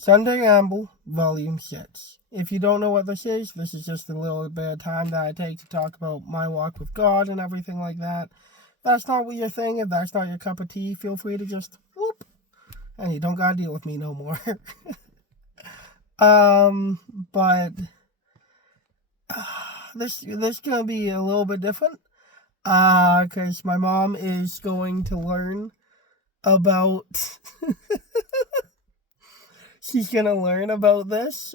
Sunday Ramble, Volume 6. If you don't know what this is just a little bit of time that I take to talk about my walk with God and everything like that. If that's not what you're thinking, if that's not your cup of tea, feel free to just whoop, and you don't gotta deal with me no more. But this gonna be a little bit different, because my mom is going to learn about she's gonna learn about this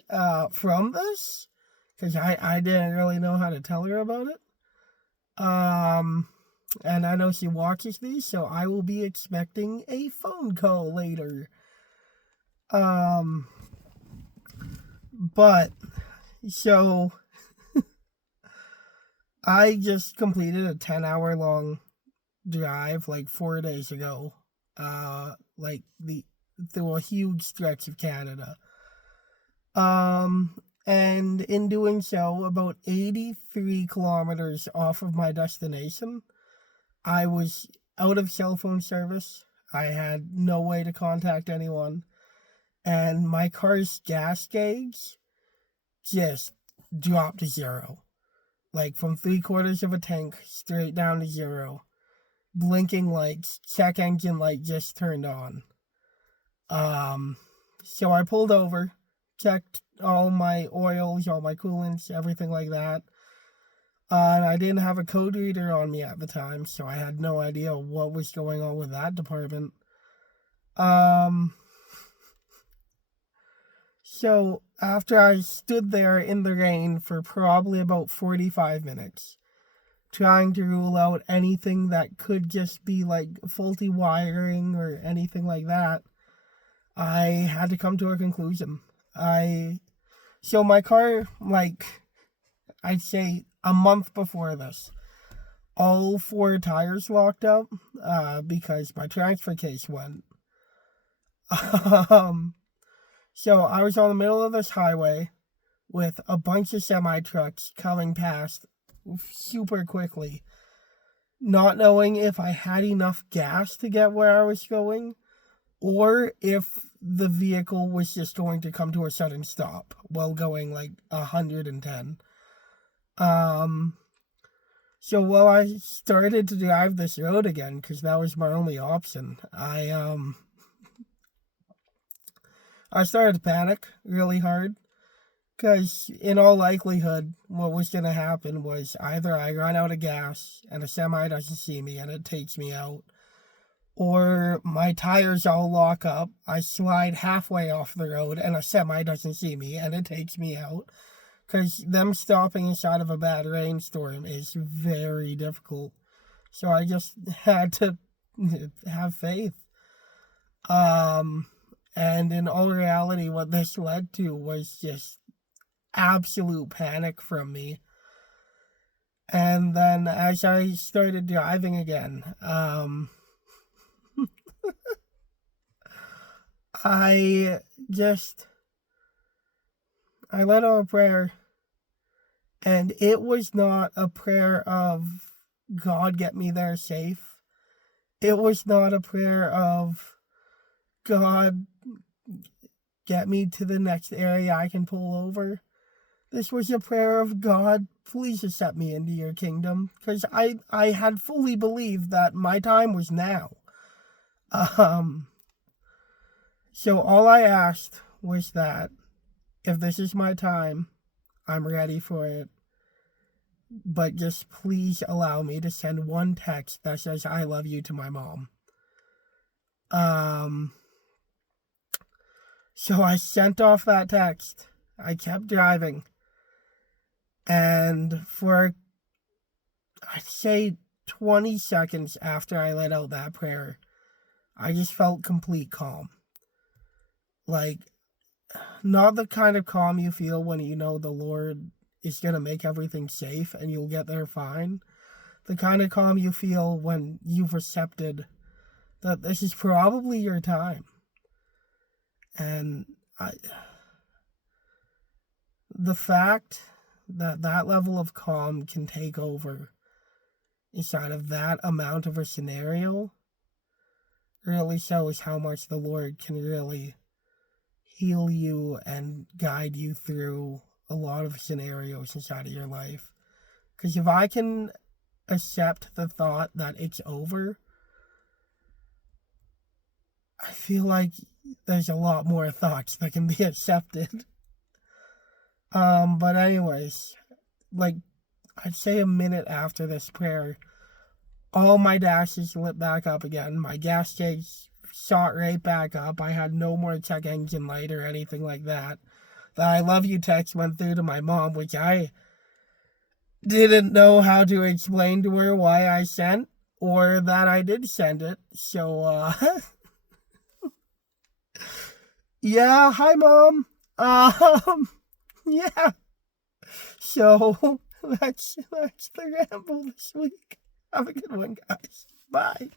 from this, because I didn't really know how to tell her about it. And I know she watches these, so I will be expecting a phone call later. But so I just completed a 10-hour long drive like 4 days ago. Like through a huge stretch of Canada. And in doing so, about 83 kilometers off of my destination, I was out of cell phone service. I had no way to contact anyone. And my car's gas gauge just dropped to zero. Like from 3/4 of a tank straight down to zero. Blinking lights, check engine light just turned on. So I pulled over, checked all my oils, all my coolants, everything like that. And I didn't have a code reader on me at the time, so I had no idea what was going on with that department. So after I stood there in the rain for probably about 45 minutes, trying to rule out anything that could just be like faulty wiring or anything like that, I had to come to a conclusion. So my car, like, I'd say a month before this, all 4 tires locked up, because my transfer case went. So I was on the middle of this highway with a bunch of semi-trucks coming past super quickly, not knowing if I had enough gas to get where I was going, or if the vehicle was just going to come to a sudden stop while going like 110. So while I started to drive this road again, because that was my only option, I started to panic really hard, because in all likelihood, what was going to happen was either I run out of gas and a semi doesn't see me and it takes me out, or my tires all lock up, I slide halfway off the road, and a semi doesn't see me, and it takes me out. Because them stopping inside of a bad rainstorm is very difficult. So I just had to have faith. And in all reality, what this led to was just absolute panic from me. And then as I started driving again, I let out a prayer, and it was not a prayer of God get me there safe. It was not a prayer of God get me to the next area I can pull over. This was a prayer of God, please accept me into your kingdom, because I had fully believed that my time was now. So all I asked was that if this is my time, I'm ready for it. But just please allow me to send one text that says I love you to my mom. So I sent off that text. I kept driving. And for, I'd say 20 seconds after I let out that prayer, I just felt complete calm. Like, not the kind of calm you feel when you know the Lord is going to make everything safe and you'll get there fine. The kind of calm you feel when you've accepted that this is probably your time. And the fact that that level of calm can take over inside of that amount of a scenario really shows how much the Lord can really heal you and guide you through a lot of scenarios inside of your life. Because if I can accept the thought that it's over, I feel like there's a lot more thoughts that can be accepted. But anyways, like, I'd say a minute after this prayer, all my dashes lit back up again. My gas tanks shot right back up. I had no more check engine light or anything like that. The I love you text went through to my mom, which I didn't know how to explain to her why I sent or that I did send it. So, yeah, hi mom. Yeah. So that's the ramble this week. Have a good one, guys. Bye.